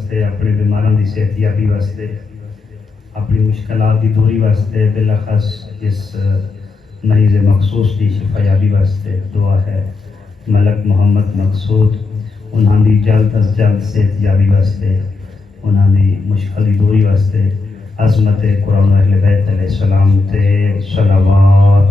واسطے، اپنے بیماروں کی صحت یابی واسطے، اپنی مشکلات کی دوری واسطے، بالاخص اس مریض مخصوص کی شفا یابی واسطے دعا ہے۔ ملک محمد مقصود انہوں کی جلد از جلد صحت یابی واسطے، انہوں کی مشکل کی دوری واسطے عظمت قرآن و اہل بیت علیہ السلام تے صلوات۔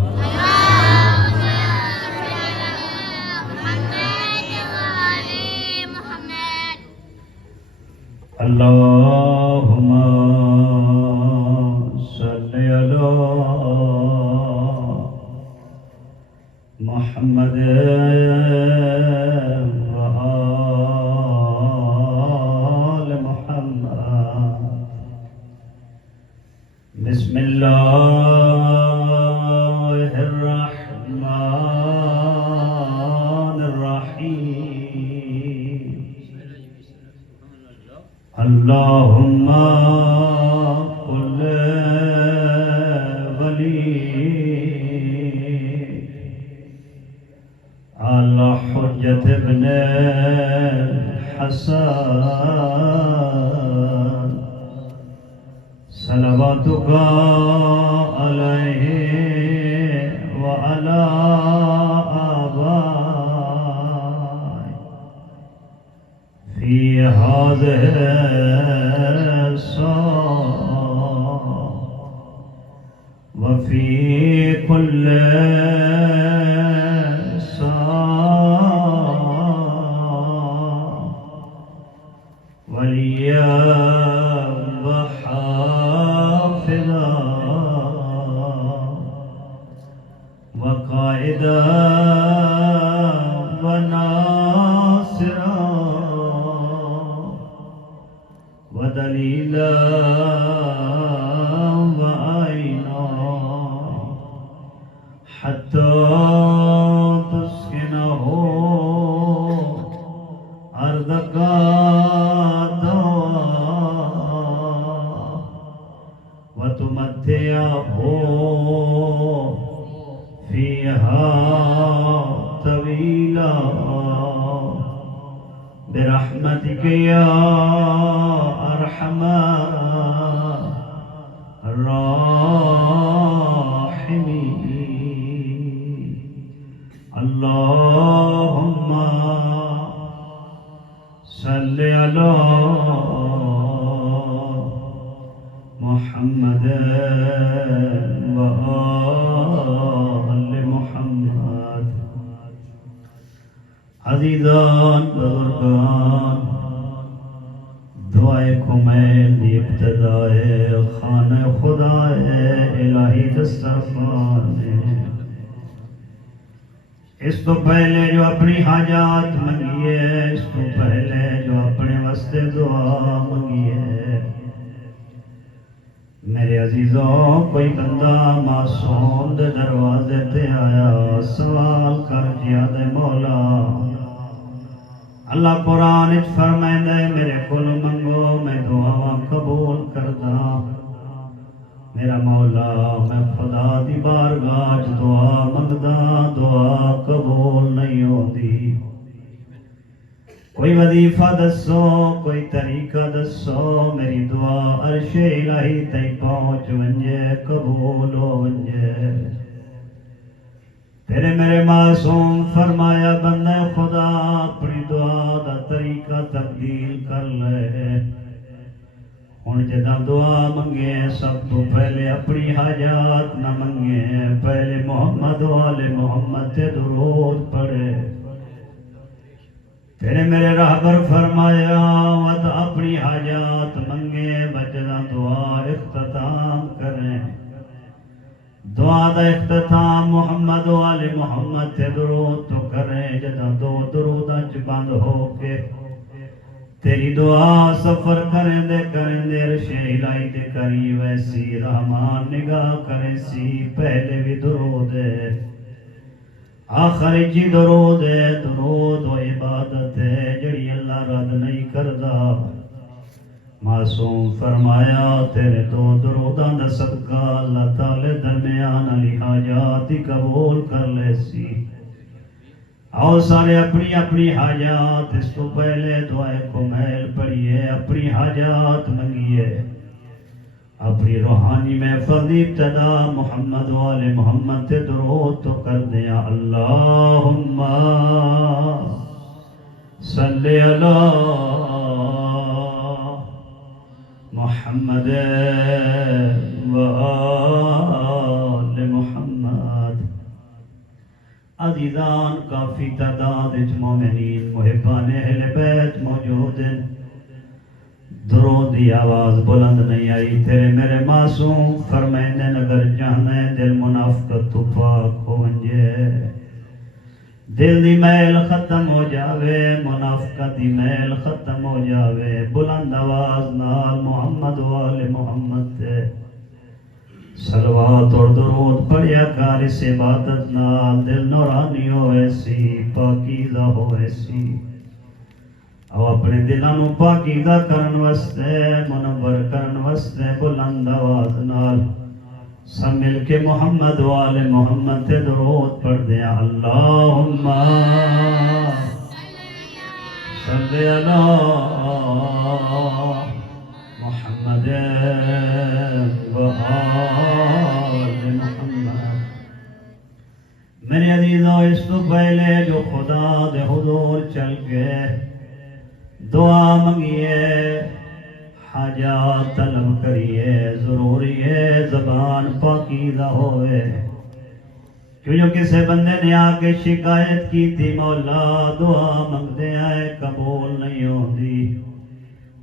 اللہم صلی علی محمد و آل محمد۔ بسم اللہ الرحمن الرحیم۔ اللہم قل ولی علی حجت ابن حسن صلواتک علیہ وعلی آبائہ فی هذه الساعة وفي كل ساعة وليا وحافظا وقائدا وناصرا ودلیلا وعینا حتی تسکنہ ارضک دوا وتمتعہ فیہا طویلا برحمتک یا ارحم الراحمین۔ اللہم صلی علی محمد و آل محمد۔ عزیزان بزرگان، دعائے کمیل دی ابتدائے خانہ خدا الہی دسترخوان میں، اس تو پہلے جو اپنی حاجات منگیے، اس تو پہلے جو اپنے واسطے دعا منگیے، میرے عزیزوں کوئی بندہ معصوم دے دروازے تے آیا سوال کر جیا دے مولا، اللہ قرآن اچ فرمائندہ ہے میرے کول منگو میں دعا قبول کردا۔ میرا مولا میں خدا دی بارگاہ اچ دعا منگدا، دعا قبول نہیں ہوندی۔ کوئی وظیفہ دسو، کوئی طریقہ دسو، میری دعا عرش الہی تئی پہنچ ونجے، قبول ہو ونجے۔ تیرے میرے معصوم فرمایا بندہ خدا اپنی دعا دا طریقہ تبدیل کر لے۔ ہن جداں دعا منگے سب تو پہلے اپنی حاجات نہ منگے، پہلے محمد والے محمد تے درود پڑھے۔ تیرے میرے راہبر فرمایا ود اپنی حاجات منگے بجداں دعا اختتام کریں، دعا دا اختتام محمد والے محمد تے درود تو کریں۔ جداں دو دروداں چ بند ہو کے تیری دعا سفر کریں دے عرش الہی دے قریب ویسی رحمان نگاہ کریں سی۔ پہلے بھی درود ہے، آخری جی درود ہے، درود و عبادت ہے جڑی اللہ رد نہیں کردا۔ معصوم فرمایا تیرے دو دروداں دا صدقہ اللہ تعالی درمیان علی حاجات ہی قبول کر لے سی۔ آؤ سارے اپنی اپنی حاجات اس تو پہلے دعائے کمیل پڑھیے، اپنی حاجات منگیے، اپنی روحانی محفل دی ابتدا محمد والے محمد تے درود تو کر دیا۔ اللہم صلی علی محمد و آل محمد۔ عزیزان، کافی تعداد وچ مومنین محبان اہل بیت موجود ہیں۔ درود دی آواز بلند نہیں آئی، تیرے میرے معصوم فرمائنے اگر جانے دل منافقت تو پاک ہو ونجے، دل دی میل ختم ہو جاوے، منافقت دی میل ختم ہو جاوے، بلند آواز نال محمد والے محمد تے صلوات اور درود پڑھیا کر، اس عبادت نال دل نورانی ہوئے سی، پاکیزہ ہوئے سی۔ او اپنے دلانو پاکیزہ کرن واسطے، منور کرن واسطے بلند آواز نال سب مل کے محمد والے محمد تے درود پڑھ دیا۔ اللہم صلی علی محمد و آل محمد۔ میرے عزیزوں، اس تو پہلے جو خدا دے حضور چل گئے، دعا منگیے، حاجات طلب کریے، ضروری ہے زبان پاکیزہ ہوئے۔ کیوں کسے بندے نے آکے شکایت کی تھی، مولا دعا منگتے آئے قبول نہیں ہوندی،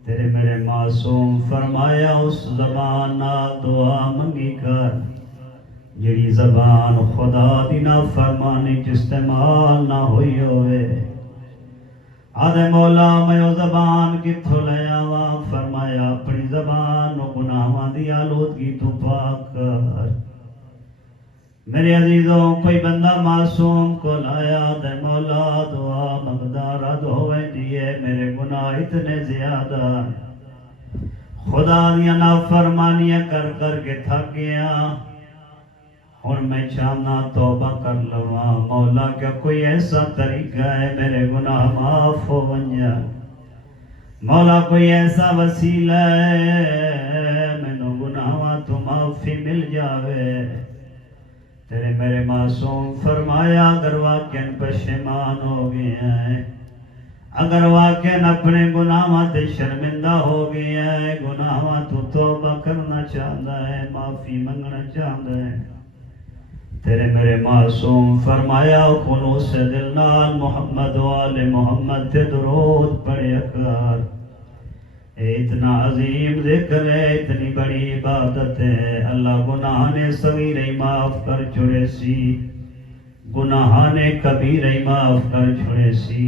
تیرے میرے معصوم فرمایا اس زبان نال دعا منگی کر جڑی زبان خدا دی نافرمانی چ استعمال نہ ہوئی ہوئے۔ آدھے مولا میں او زبان کتھوں لے آواں، فرمایا اپنی زبان و گناہاں دی آلودگی تو پاک کر۔ میرے عزیزوں، کوئی بندہ معصوم کو لایا دے مولا دعا منگدا رد ہوئے دیئے، میرے گناہ اتنے زیادہ، خدا دیا نافرمانیاں کر کر کے تھک گیا، اور میں چاہنا توبہ کر لواں، مولا کیا کوئی ایسا طریقہ ہے میرے گناہ معاف ہو ونجا، مولا کوئی ایسا وسیلہ ہے مینوں گناہاں تو معافی مل جاوے۔ تیرے میرے معصوم فرمایا اگر واقعاً پشیمان ہو گیا ہے، اگر واقعاً اپنے گناہاں تے شرمندہ ہو گیا ہے، گناہاں تو توبہ کرنا چاہتا ہے، معافی منگنا چاہتا ہے، تیرے میرے معصوم فرمایا خلوص دل نال محمد والے محمد تے درود پڑھیا کر۔ اے اتنا عظیم ذکر ہے، اتنی بڑی عبادت ہے، اللہ گناہ نے صغیرہ معاف کر چھوڑے سی، گناہ نے کبیرہ معاف کر چھوڑے سی۔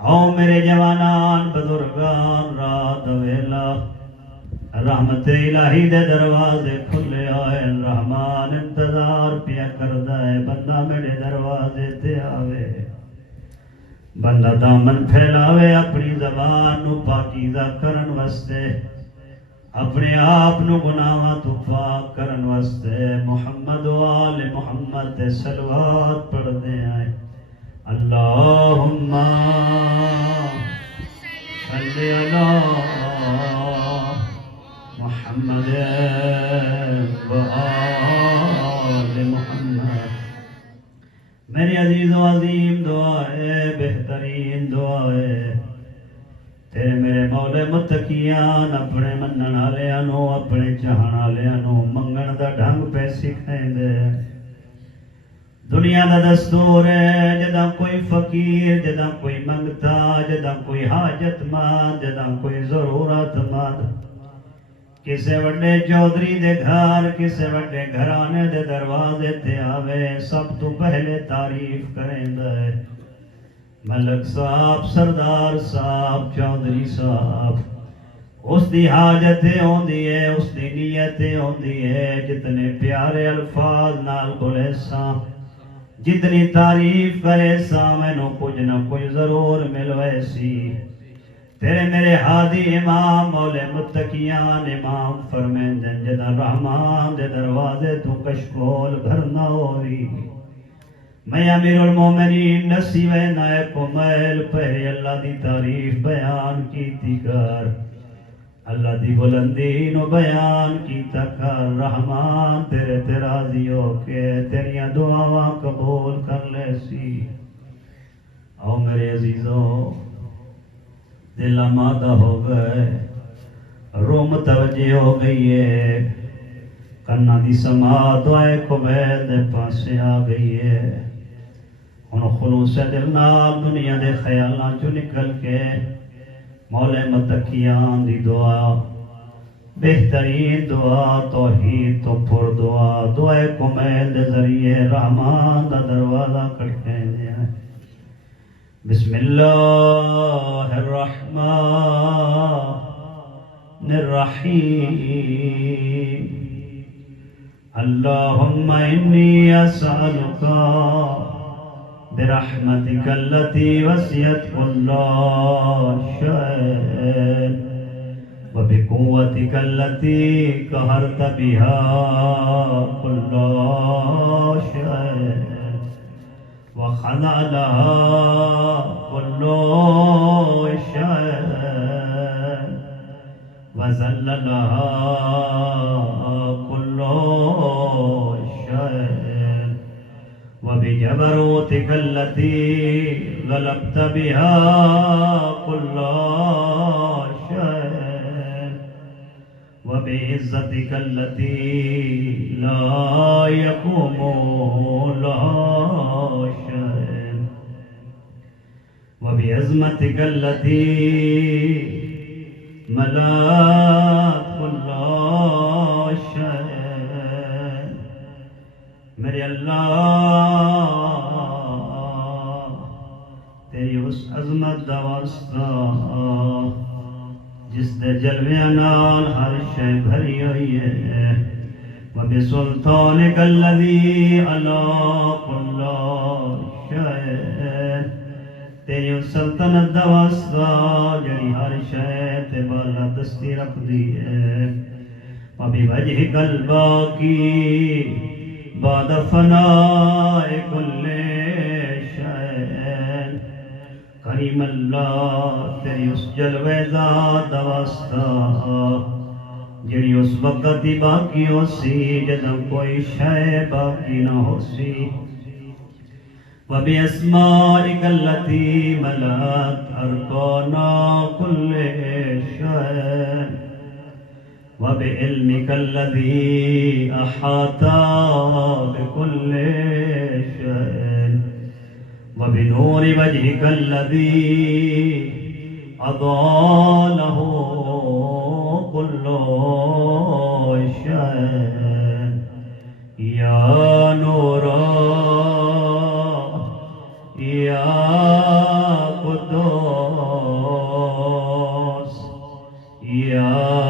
او میرے جوانان بزرگان، رات ویلا رحمت الہی دے دروازے کھلے آئے، رحمان انتظار پیا کردہ ہے، بندہ میرے دروازے تے آوے، بندہ دامن پھیلاوے اپنی زبان نو پاکیزہ کرن واسطے، اپنے آپ نو گناہاں تو پاک کرن واسطے، محمد وآل محمد تے صلوات پڑھ دے آئے۔ اللہم صلی علی محمد و آل محمد۔ میری عزیز و عظیم دعا ہے، بہترین دعا ہے، تیرے میرے مولا متقیان اپنے منن والےاں نو، اپنے چاہن والےاں نو منگن دا ڈھنگ پہ سکھائندے۔ دنیا دا دستور ہے، جداں کوئی فقیر، جداں کوئی منگتا، جداں کوئی حاجت مند، جداں کوئی ضرورت مند کسے وڈے چودھری دے گھر، کسے وڈے گھرانے دے دروازے تے آوے، سب تو پہلے تعریف کریندا ہے ملک صاحب، سردار صاحب، چودھری صاحب۔ اس دی حاجتیں ہوندی ہے، اس دی نیتیں ہوندی ہے، جتنے پیارے الفاظ نال بولے ساں، جتنی تعریف کرے ساں، مینوں کچھ نہ کچھ ضرور ملوے سی۔ تیرے میرے ہادی امام مولا متقیان امام فرمیندن، جداں رحمان دے دروازے تو کشکول گھر نہ ہوئی، میں امیر المومنین نسی و نائب کمیل پہرے اللہ دی تعریف بیان کیتی کر اللہ دی بلندی نو بیان کیتا کر رحمان تیرے راضی ہو کے تیریاں دعاواں قبول کر لے سی او میرے عزیزوں دل آمادہ ہو گئے روح متوجہ ہو گئی ہے کنا دی سماعت دعائے کمیل دے پاسے آ گئی ہے ان خلوص دل نال دنیا دے خیالاں چو نکل کے مولا متقیان دی دعا بہترین دعا توحید تو پر دعا دعائے کمیل دے ذریعے رحمان دا دروازہ کھڑکے دیا بسم اللہ الرحمن الرحیم اللہم انی اسألکا برحمتك التي وسعت كل شيء وبقوتك التي قهرت بها كل شيء وخضع لها كل شيء وذل لها كل شيء وبجبروتك التي غلبت بها كل شيء وبعزتك التي لا يقوم لها شيء وبعظمتك التي ملأت كل شيء میرے اللہ تیری اس عظمت دا واسطہ جس دے جلوے نال ہر شے بھری ہوئی ہے وبسلطانک الذی علی کل شیء تیری اس سلطنت دا واسطہ جڑی ہر شے تے بالا دستی رکھ دی ہے وبوجہک الباقی بعد فناء كل شيء کریم اللہ تیری اس جلوے ذات واسطہ جڑی اس وقت ہی باقی ہو سی جدوں کوئی شے باقی نہ ہو سی وباسمائک التی ملأت ارکان كل شيء وبعلمك الذي أحاط بكل شيء وبنور وجهك الذي أضاء كل شيء يا نور يا قدوس يا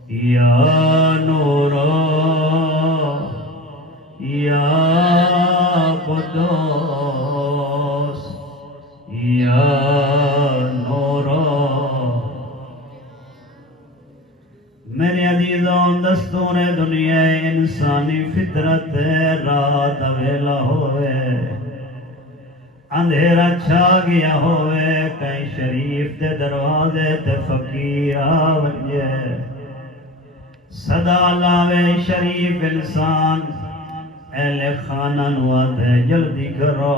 یا نور یا قدوس یا نور میرے عزیزوں دستور دنیا انسانی فطرت رات ویلا ہوئے اندھیرا چھا گیا ہوئے کئی شریف دے دروازے تے فقیر آونجے صدا لاوے شریف انسان اہل خانہ نوادے جلدی کرو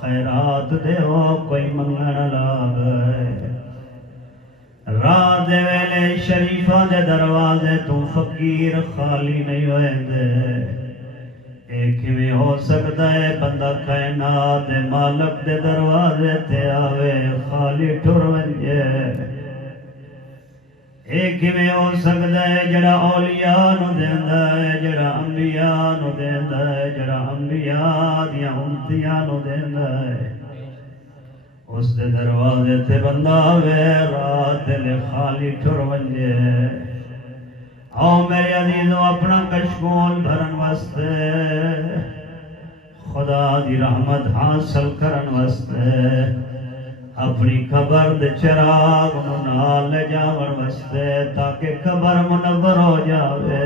خیرات دیو کوئی منگن لاغے رات دے ویلے شریفہ دے دروازے تو فقیر خالی نہیں ہوئے دے ایک میں ہو سکتا ہے بندہ کائنات دے مالک دے دروازے تے آوے خالی ٹر ونجے ایک میں ہو سکتا ہے جڑا اولیاء نو دیندا ہے جڑا انبیاء نو دیندا ہے جڑا انبیاء دیاں امتیاں نو دیندا ہے اس دے دروازے تے بندہ آوے رات لے خالی ٹر ونجے آؤ میرے عزیزوں اپنا کشکول بھرن واسطے خدا دی رحمت حاصل کرن واسطے اپنی قبر دے چراغ نال لے جاون واسطے تاکہ قبر منور ہو جاوے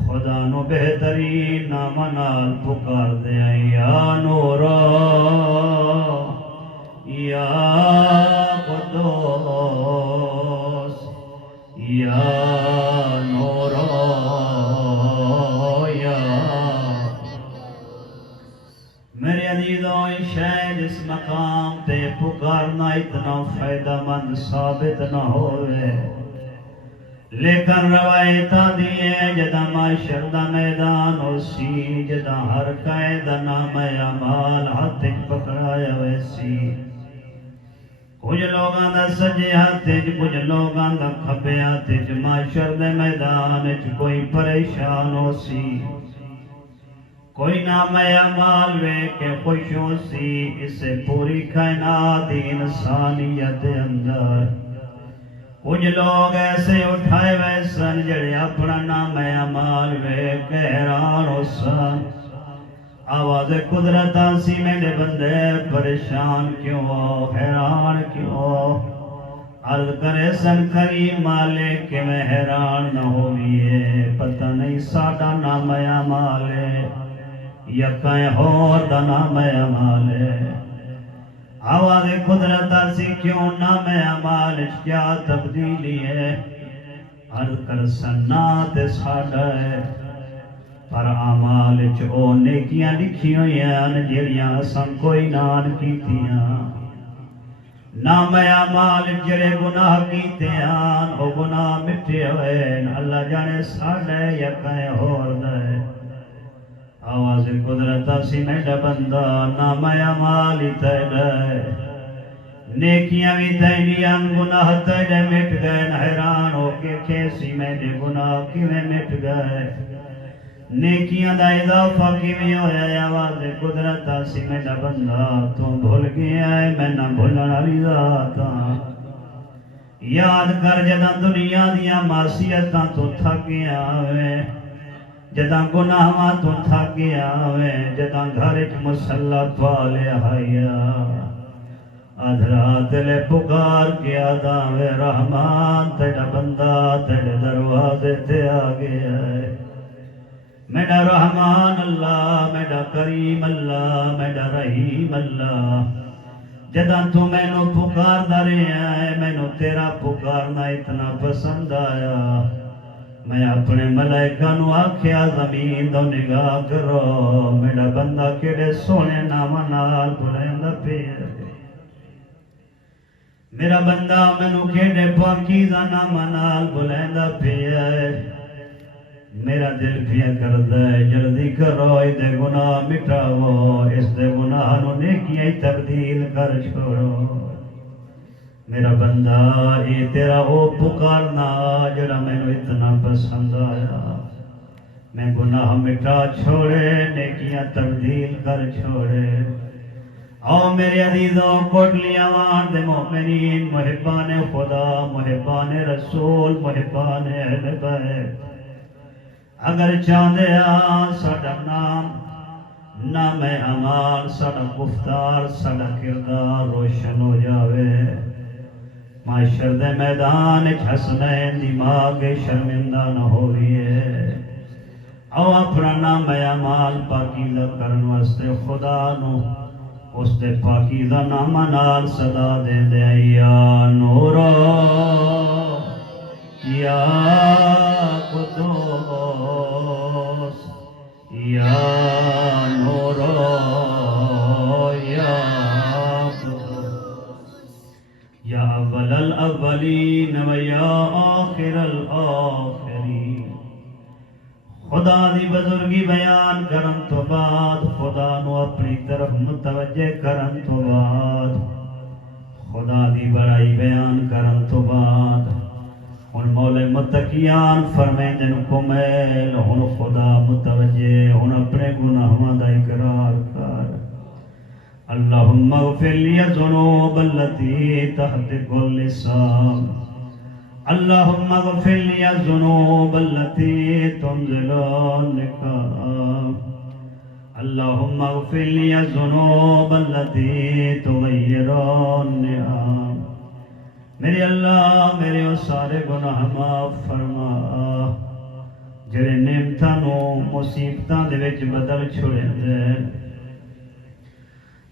خدا نو بہترین نام نال پکار دے یا نورا یا قدوس یا نورا یا میرے عزیزوں شاید اس مقام تے پکارنا اتنا فائدہ مند ثابت نہ ہوئے لیکن روایتاں دیئے جدا معاشر دا میدان ہو سی جدا ہر قائد نام اعمال ہاتھ پکڑایا ویسی کچھ لوگاں دا سجے ہاتھ کچھ لوگاں دا کھبے ہاتھ معاشر دے میدان کوئی پریشان ہو سی کوئی نام اعمال وے کے خوش ہو سی اسے پوری کائنات انسانیت اندر کچھ لوگ ایسے اٹھائے ویسن جڑے اپنا نام اعمال وے کے حیران ہو سن آواز قدرت آسی میرے بندے پریشان کیوں حیران کیوں عرض کرے سن کریم مالک کہ میں حیران نہ ہوئیے پتہ نہیں ساڑھا نام اعمال ہے یا کہیں اور دا نام اعمال ہے آواز قدرت آسی کیوں نام اعمال کیا تبدیلی ہے عرض کر سنات ساڑھا ہے پر اعمال او نیکیاں لکھی ہوئی ہیں جڑیاں سن کوئی نان کیتیاں نام اعمال جڑے گناہ کیتے ہیں او گناہ مٹے ہوئے اللہ جانے ساڑھا ہے یا کہیں اور دے آواز قدرت آسی میڈا بندہ نام اعمال تیڑے نیکیاں بھی تیڑیاں گناہ تیڑے مٹ گئے حیران ہو کے کیسی میڈے گناہ کیویں مٹ گئے نیکیاں دا اضافہ کیویں ہویا آواز قدرت آسی میڈا بندہ تو بھول گیا ہے میں نہ بھولن والی ذات یاد کر جداں دنیا دیاں معصیتاں تو تھک گیا ہے جداں گناہاں تو تھک گیا ہے جداں گھر وچ مسلط والے آیا ادھرات لے پکار کے آدا وے رحمان تیرا بندہ تیرے دروازے تے آ گیا ہے میرا رحمان اللہ میرا کریم اللہ میرا رحیم اللہ جداں تو میں نو پکار دا رہا ہے میں نو تیرا پکارنا اتنا پسند آیا میں اپنے ملائکہ نو آکھیا زمین دو نگاہ کرو میرا بندہ کیڑے سونے نام نال بلیندا پیا میرا بندہ مینوں کیڑے پاکیزہ نام نال بلیندا پیا میرا دل پیا کردا ہے جلدی کرو اے دے گناہ مٹاؤ اس دے گناہ نو نیکیاں تبدیل کر چھوڑو میرا بندہ یہ تیرا وہ پکارنا جڑا میں نے اتنا پسند آیا میں گناہ مٹا چھوڑے نیکیاں تبدیل کر چھوڑے او میرے عزیزوں کوٹلی آوان دے مومنین محبان خدا محبان رسول محبان اہل بیت اگر چاہندے ساڈا نام اعمال ساڈا گفتار ساڈا کردار روشن ہو جاوے معاشر دے میدان حسنین دماغ شرمندہ نہ ہوئیے او اپنا نام اعمال پاکیزہ کرن واسطے خدا نو اس دے پاکیزہ نام نال صدا دے دے یا نورا یا قدوس یا نورا یا یا اول الاولین و یا آخر الاخرین خدا دی بزرگی بیان کرن تو بعد خدا نو اپنی طرف متوجہ کرن تو بعد خدا دی بڑائی بیان کرن تو بعد ان مولا متقیان فرمائیں دن کمیل ان خدا متوجہ ان اپنے گناہوں دا اقرار کر اللہم اغفر لی ذنوب التي تحت كل لسان اللہم اغفر لی ذنوب التي تنزل النقام اللهم اغفر لي الذنوب التي تغير النعم میرے اللہ میرے وہ سارے گناہ معاف فرما جڑے نعمتاں نوں مصیبتاں دے وچ بدل چھوڑے دے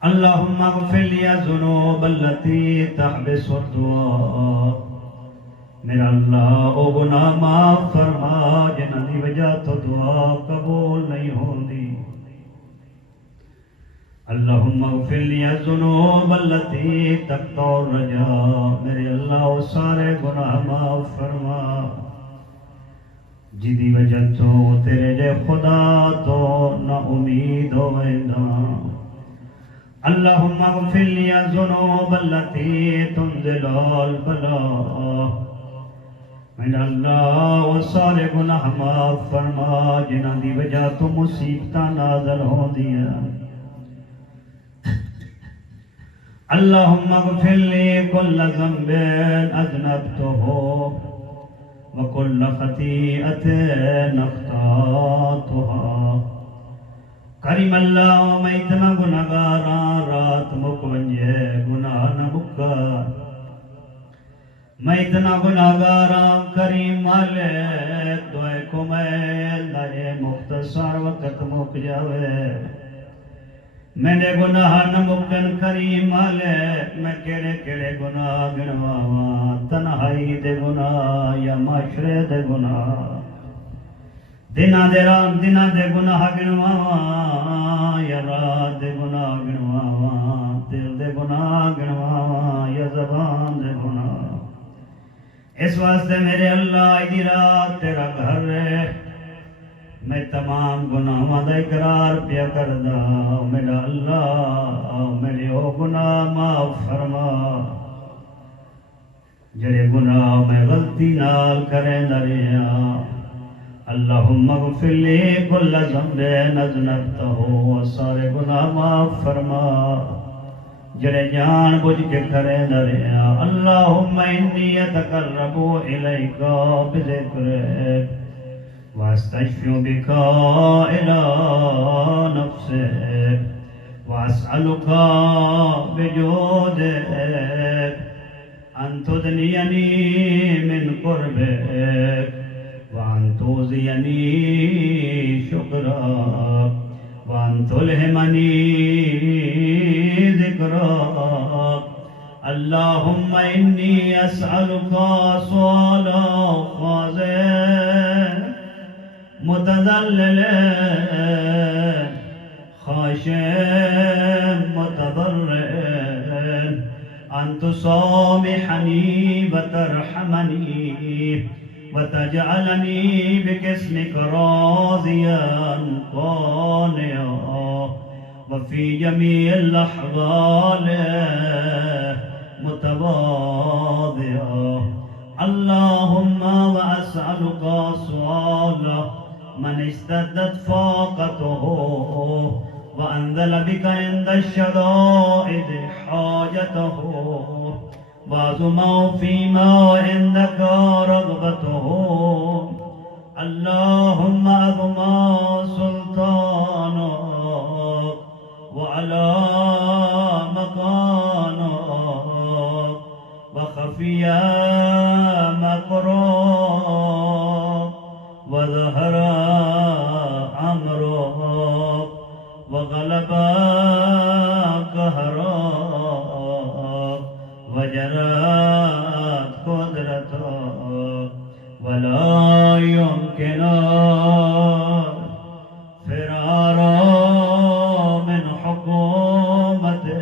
اللهم اغفر لي الذنوب التي تحبس الدعاء میرا اللہ او گناہ معاف فرما جنہاں دی وجہ تو دعا قبول نہیں ہوندی اللهم اغفر لي الذنوب التي تقطع الرجاء میرے اللہ او سارے گناہ معاف فرما جدی وجہ تو تیرے جے خدا تو نہ امید ہوئینا اللهم اغفر لي الذنوب التي تنزل البلاء میرا اللہ وہ سارے گناہ معاف فرما جنہاں دی وجہ تو مصیبتاں نازل ہو دیا اللهم اغفر لي كل ذنب أذنبته وكل خطيئة أخطأتها کریم اللہ میں اتنا گناہگاراں رات مکونجے گناہ نہ مکا میں اتنا گناہگاراں کریم مالک دعائے کو میں لائے مختصر وقت مک جاوے میں نے گناہ نہ مکن کریم مالک میں کیڑے کیڑے گناہ گنواواں تنہائی دے گناہ یا معاشرے دے گناہ دنہ دے گناہ گنواواں یا رات دے گناہ گنواواں دل دے گناہ گنواواں یا زبان دے گناہ اس واسطے میرے اللہ دی رات تیرا گھر ہے میں تمام گناہاں دا اقرار پیا کردا میرا اللہ میرے او گناہ معاف فرما جڑے گناہ میں غلطی نال کریندا رہیا اللہم اغفر لی کل ذنب اذنبتہ سارے گناہ معاف فرما جڑے جان بوجھ کے کریندا رہیا اللہم انی اتقرب الیک بذکرک واستشفع بك إلى نفسك وأسألك بجودك أن تدنيني من قربك وأن توزيني شكرك وأن تلهمني ذكرك اللهم إني أسألك سؤالا خاضع متذلل خاشع متضرع أن تصامحني وترحمني وتجعلني باسمك راضيا قانعا وفي جميع الأحوال متواضعا اللهم وأسألك سؤالا من اشتدت فاقته وأنزل بك عند الشدائد حاجته وعظم فيما عندك رغبته اللهم أعظم سلطانك وعلى مكانك وخفي مكرك وظهر أمرك وغلب قهرك وجرت قدرتك ولا يمكن فرار من حكومتك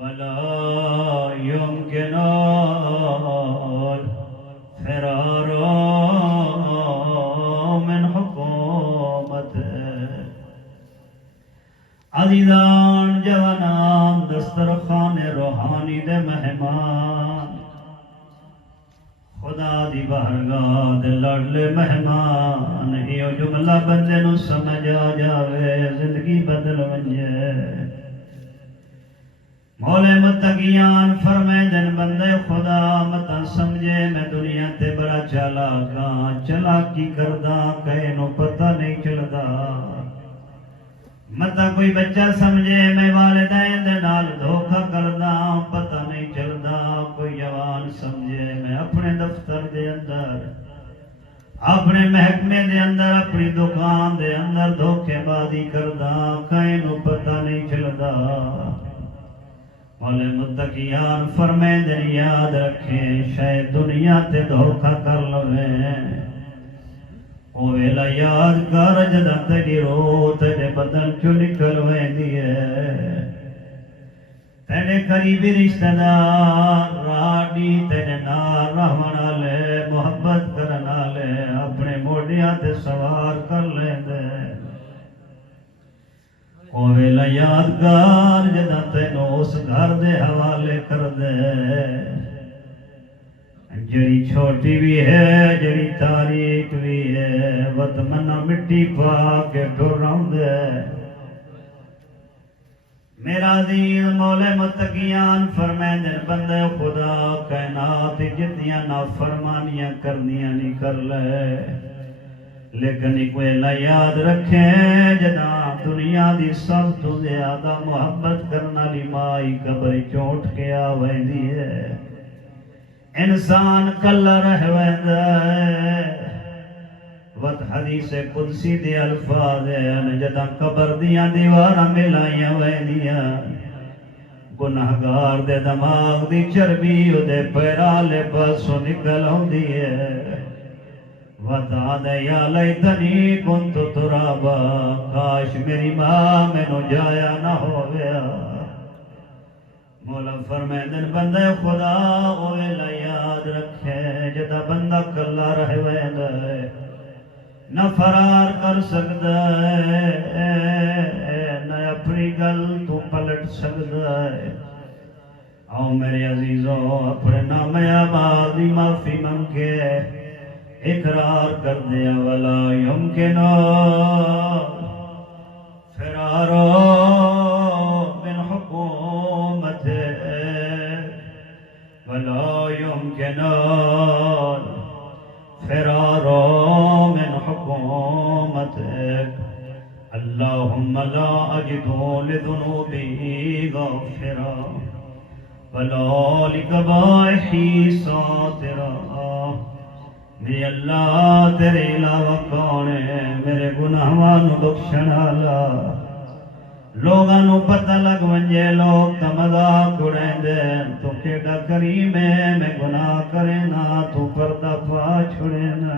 ولا يمكن فرار من حكومتك عزیزان جوانان دسترخوان روحانی دے مہمان خدا دی بارگاہ دے لڑلے مہمان یہ جملہ بندے نو سمجھ آ جاوے زندگی بدل ونجے مولے متقیان فرمائے دن بندے خدا متا سمجھے میں دنیا تے بڑا چالاکاں چالاکی کردا کہے نو پتہ نہیں چلدا متا کوئی بچہ سمجھے میں والدین دے نال دھوکا کردا پتہ نہیں چلدا کوئی جوان سمجھے میں اپنے دفتر دے اندر اپنے محکمے دے اندر اپنی دکان دے اندر دھوکے بازی کردا کہیں نو پتہ نہیں چلدا مولے متقیان فرمائے دن یاد رکھیں شاید دنیا تے دھوکا کر لویں او ویلا یاد کر جدا تیری روح تیرے بدن چو نکل ویندی ہے تیرے قریبی رشتہ دار راڈی تیرے نال رہون والے محبت کرن والے اپنے موڈیاں تے سوار کر لیندے او ویلا یادگار جدا تینوں اس گھر دے حوالے کر دے جڑی چھوٹی بھی ہے جڑی تاریخ بھی ہے وطمنا مٹی پا کے ڈھوراں دے میرا عزیز مولے متقیان فرمائے دن بندے خدا کائنات جتنیاں نافرمانیاں کرنیاں نہیں کر لے لیکن ایک ویلا یاد رکھیں جنا دنیا دی سب تو زیادہ محبت کرنا لی مائی قبر چوٹ کے آوائدی ہے انسان کل رہ ویندہ ہے وقت حدیث قدسی دی الفاظ ہے جدا قبر دیاں دیواراں ملائیاں ویندیاں گناہگار دے دماغ دی چربی دے پیرالے پاسوں نکل ہوندی ہے وطا دے یا لیتنی کنت ترابا کاش میری ماں میں نو جایا نہ ہو گیا مولا فرمائے دن بندے خدا اویلا یاد رکھے جدا بندہ کلا رہ ویندہ ہے نہ فرار کر سکتا ہے نہ اپنی گل تو پلٹ سکتا ہے آؤ میرے عزیزوں اپنے نام آبادی معافی منگے اقرار کر دیا ولا یمکن فرارو من حکومت ولا یمکن فرارو من حکومتك اللهم لا أجد لذنوبي غافرا ولا لقبائحي ساترا میرے اللہ تیرے علاوہ کون ہے میرے گناہوان بخشن والا لوگاں نو پتہ لگ ونجے لوگ تا مذاق اڑیں دے تو کیڑا کریم ہے میں گناہ کرے نا تو پردہ پا چھڑے نا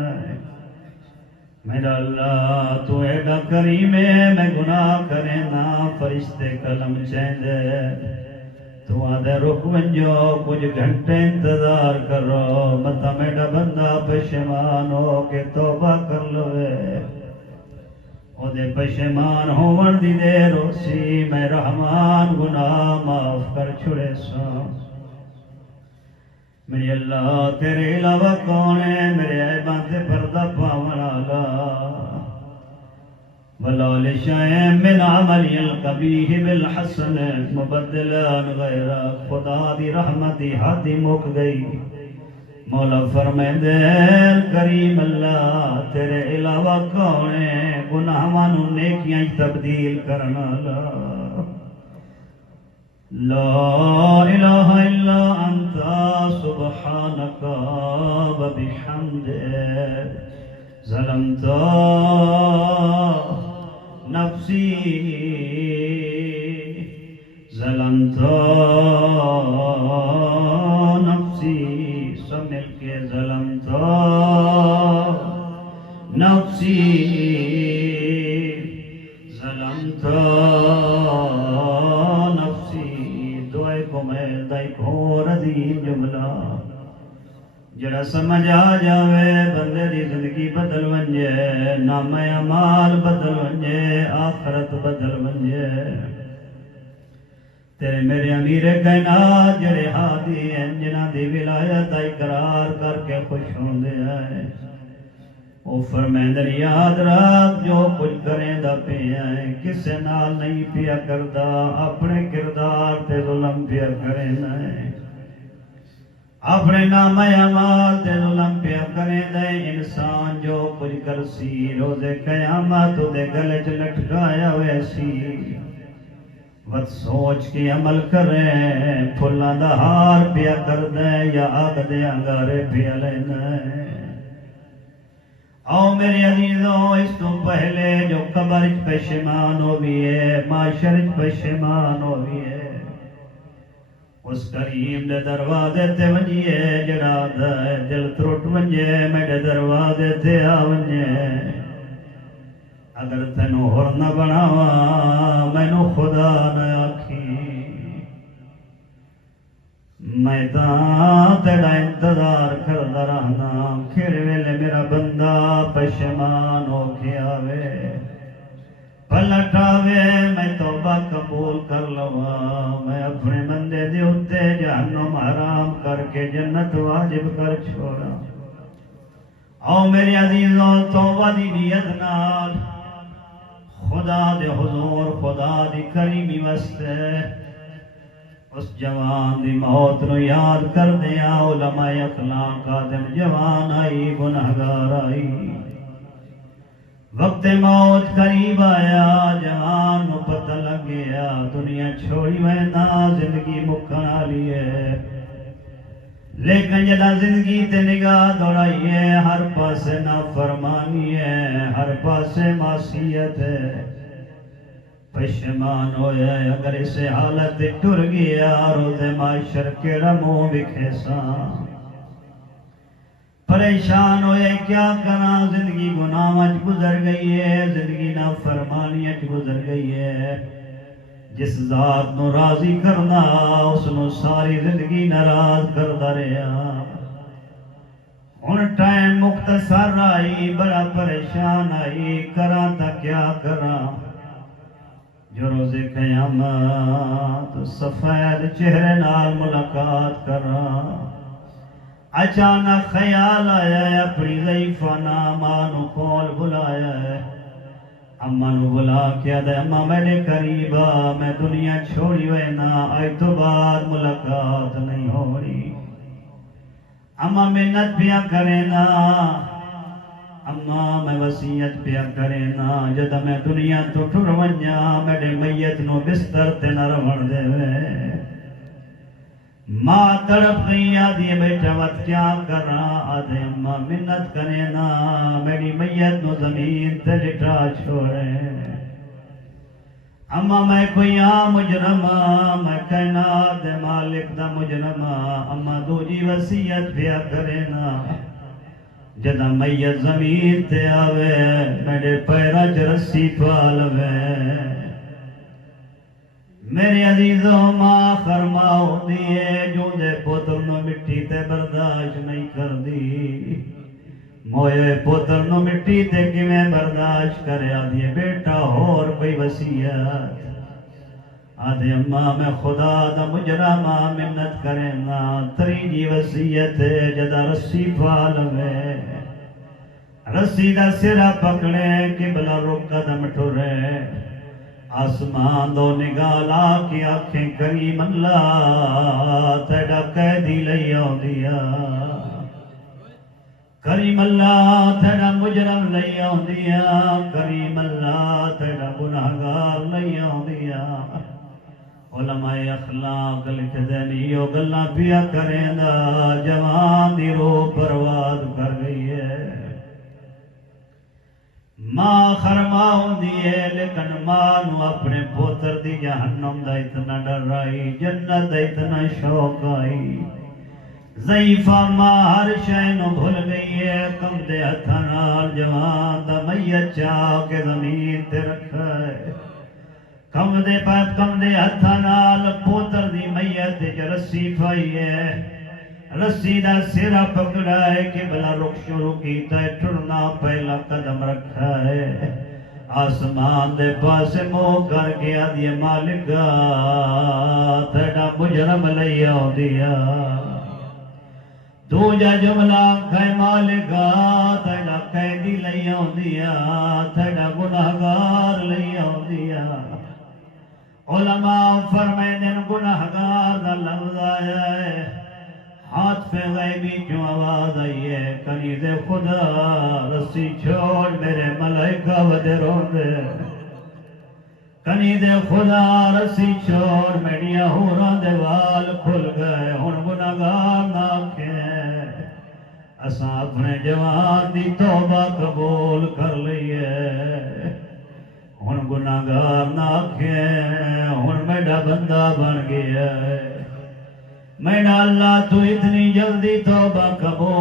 میرا اللہ تو ایڈا کریم ہے میں گناہ کرے نا فرشتے کلم چین دے تو آدھے رک ونجو کچھ گھنٹے انتظار کرو متا میڈا بندہ پشمان ہو کے توبہ کر لوے او دے پشمان ہو وردی دے روسی میں رحمان گناہ معاف کر چھڑے سو میری اللہ تیرے علاوہ کون ہے میرے عیبان سے پردہ پاون آلا وَلَا لِشَيْءٍ مِّنْ عَمَلِي الْقَبِيحِ بِالْحَسَنِ مُبَدِّلًا غَيْرَ خدا دی رحمتی حدی مک گئی مولا فرمائے دیر کریم اللہ تیرے علاوہ کون ہے گناہوانو نیکیاں تبدیل کرنا لا الہ الا انت سبحانک وبحمدک ظلمت نفسی ظلمت نفسی سب مل کے ظلمت نفسی ظلمت نفسی دعائے کو میں دائی کو عظیم جملہ جڑا سمجھ آ جاوے بندے دی زندگی بدل ونجے نام اعمال بدل ونجے آخرت بدل ونجے تیرے میرے امیر کائنات جڑے ہادی ہیں جنہاں دی ولایت اقرار کر کے خوش ہوندے آئے وہ فرمیندے یاد رکھ جو کچھ کریں دا پیا ہے کسے نال نہیں پیا کردا اپنے کردار تے ظلم پیا کریں ہے اپنے نام اعمال تے ظلم پیا کریں دے انسان جو کچھ کرسی روز قیامت دے گلے چ لٹکایا ویسی وقت سوچ کے عمل کریں پھلاں دا ہار پیا کر دے یا آگ دے انگارے پیا لینا ہے آؤ میرے عزیزوں اس تو پہلے جو قبر پشیمان ہوئی ہے معاشر پشیمان ہوئی ہے اس کریم دے دروازے تے ونجیے جڑا دل ترٹ ونجے میرے دروازے تے آ ونجے اگر تینوں ہور نہ بناواں مینوں خدا نہ آکھی میں تاں تیرا انتظار کردا رہنا پھر ویلے میرا بندہ پشیمان ہو کے آوے پلٹ آوے میں توبہ قبول کر لواں میں اپنے بندے دے اُتے جہنم حرام کر کے جنت واجب کر چھوڑا آؤ میرے عزیزوں توبہ دی نیت نال خدا دے حضور خدا دی کریمی واسطے اس جوان دی موت نو یاد کر دیا علماء اخلاق آدم جوان آئی گناہگار آئی وقت موت قریب آیا جوان نو پتہ لگ گیا دنیا چھوڑی وینا زندگی مکن آلی ہے لیکن جدا زندگی تے نگاہ دوڑائی ہے ہر پاسے نافرمانی ہے ہر پاسے معصیت ہے پشیمان ہویا اگر اس حالت ٹر گیا روز معاشر کے رمو بکھیسا پریشان ہوئے کیا کرا زندگی گناہ وچ گزر گئی ہے زندگی نافرمانی وچ گزر گئی ہے جس ذات نو راضی کرنا اس نو ساری زندگی ناراض کردا رہیا ہن ٹائم مختصر آئی بڑا پریشان آئی کراں تا کیا کراں جو روز قیامت سفید چہرے نال ملاقات کراں اچانک خیال آیا ہے اپنی ضعیفانہ ماں نو کول بلایا ہے اماں نو بلا کے دے اماں میرے قریب آ میں دنیا چھوڑی وینا آج تو بعد ملاقات نہیں ہو رہی اماں محنت پیا کرے نا اماں میں وصیت پیا کرے نا جد میں دنیا تو ٹر ونجا میرے میت نو بستر تے نہ رون دے وے ماں تڑپ گئی آدھی بیٹا وقت کیا کراں آدھے اماں منت کرے نا میری میت نو زمین تے لٹا چھوڑے اماں میں کوئی مجرم میں کائنات دے مالک دا مجرم اماں دوجی وصیت پیا کرے نا جدا میت زمین تے آوے میرے پیرا چ رسی پالوے میرے عزیزوں ماں خرما ہوندی ہے جو دے پوتر نو مٹی تے برداشت نہیں کردی موئے پوتر نو مٹی تے کیویں برداشت کرے آدھی بیٹا اور کوئی وصیت آدھے اماں میں خدا دا مجرم منت کرے نا تریجی وصیت جدا رسی پالوے رسی دا سرا پکڑے قبلہ رخ قدم ٹرے آسمان دو نگاہ لا کے آنکھیں کریم اللہ تیڑا قیدی لئی آؤندیا کریم اللہ تیڑا مجرم لئی آؤندیا کریم اللہ تیڑا گناہگار لئی آؤندیا علماء اخلاق لکھ دینیو گلہ پیا کریں دا جوان دی روح برباد کر گئی ہے ماں خرما ہوندی ہے لیکن ماں نو اپنے پوتر دی جہنم دا اتنا ڈر آئی جنت دا اتنا شوق آئی ضعیفہ ماں ہر شے نو بھول گئی ہے کم دے ہتھاں نال جوان دا میت چاہ کے زمین تے رکھا ہے کم دے ہتھاں نال پوتر دی میت تے رسی پائی ہے رسی دا سرا پکڑا ہے کہ بلا رخ شروع کیتا ہے ٹرنا پہلا قدم رکھا ہے آسمان دے پاس منہ کر کے آدھی مالکا تیڑا مجرم لئی آؤ دیا دوجا جملہ کھے مالکا تیڑا قیدی لئی آؤندیا تیڑا گناہگار لئی آؤندیا علماء فرمائے دن گناہگار دا لفظ آیا ہے ہاتھ پہ غیبی کیوں آواز آئی ہے کنیز خدا رسی چھوڑ میرے ملائکہ ودے روندے کنیز خدا رسی چھوڑ میڈیا ہوران دے وال کھل گئے ہن گناہگار ناکھیں اساں اپنے جوان دی توبہ قبول کر لئیے ہن گناہگار ناکھیں ہن میڈا بندہ بن گیا ہے میڈا اللہ تو اتنی جلدی توبہ قبول